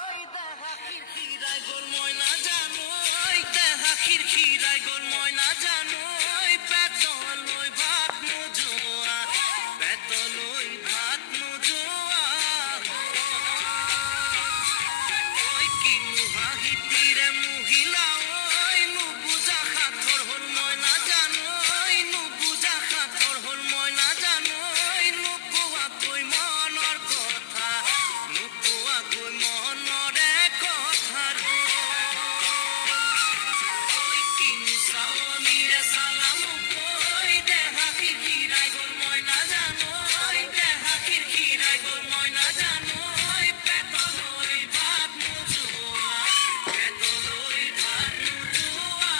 ওই দেহা খিরখিরায় গোল ময়না জানো, ওই দেহা খিরখিরায় গোল ময়না জানো, ওই পেতল ওই ভাত নোজোয়া, পেতল ওই ভাত নোজোয়া, ওই কিনু হাহিতিরে মহিলা, ওই নুবুজা খাথর হল ময়না জানো, ওই নুবুজা খাথর হল ময়না জানো, ওই নুকুয়া কই মনর কথা, নুকুয়া কই মনরে কথা রে, ওই কিনু শ্রাবণীরে সালাম কই, দেহা খিরখিরায় গোল ময়না জানো, ওই দেহা খিরখিরায় গোল ময়না জানো, ওই পেতল ওই ভাত নোজোয়া, পেতল ওই ভাত নোজোয়া।